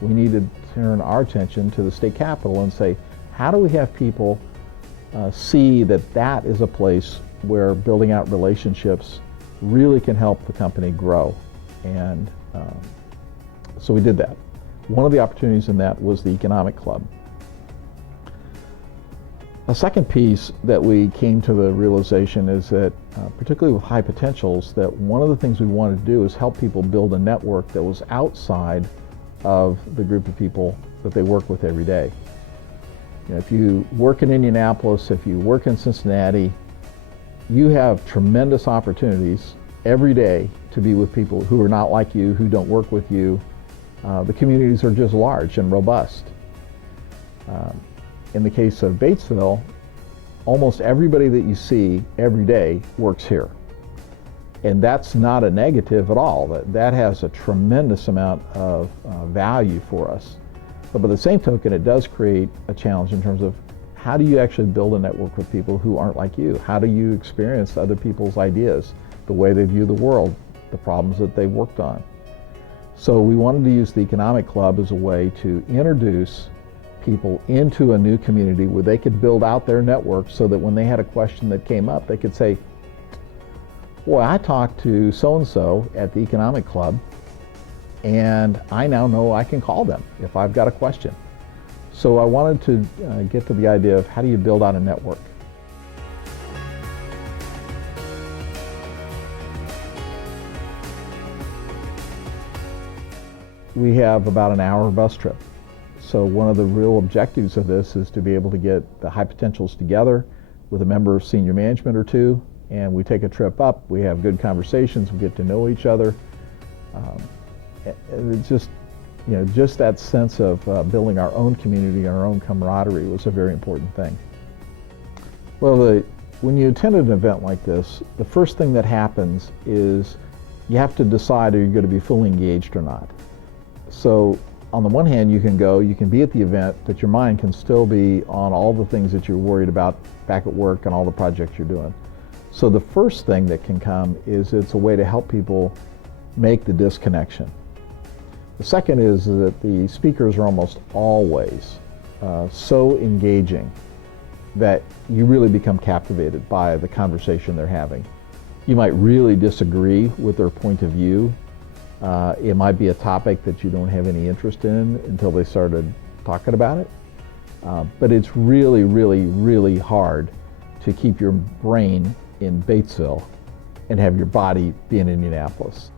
we need to turn our attention to the state capitol and say, how do we have people see that that is a place where building out relationships really can help the company grow? And so we did that. One of the opportunities in that was the economic club. A second piece that we came to the realization is that, particularly with high potentials, that one of the things we wanted to do is help people build a network that was outside of the group of people that they work with every day. You know, if you work in Indianapolis, if you work in Cincinnati, you have tremendous opportunities every day to be with people who are not like you, who don't work with you. The communities are just large and robust. In the case of Batesville, almost everybody that you see every day works here. And that's not a negative at all. That has a tremendous amount of value for us. But by the same token, it does create a challenge in terms of how do you actually build a network with people who aren't like you? How do you experience other people's ideas, the way they view the world, the problems that they've worked on? So we wanted to use the economic club as a way to introduce people into a new community where they could build out their network so that when they had a question that came up, they could say, boy, I talked to so-and-so at the economic club, and I now know I can call them if I've got a question. So I wanted to get to the idea of how do you build out a network. We have about an hour bus trip. So one of the real objectives of this is to be able to get the high potentials together with a member of senior management or two, and we take a trip up, we have good conversations, we get to know each other. And it's just, you know, just that sense of building our own community and our own camaraderie was a very important thing. Well, when you attend an event like this, the first thing that happens is you have to decide are you going to be fully engaged or not. So on the one hand, you can be at the event, but your mind can still be on all the things that you're worried about back at work and all the projects you're doing. So the first thing that can come is it's a way to help people make the disconnection. The second is that the speakers are almost always so engaging that you really become captivated by the conversation they're having. You might really disagree with their point of view. It might be a topic that you don't have any interest in until they started talking about it. But it's really, really, really hard to keep your brain in Batesville and have your body be in Indianapolis.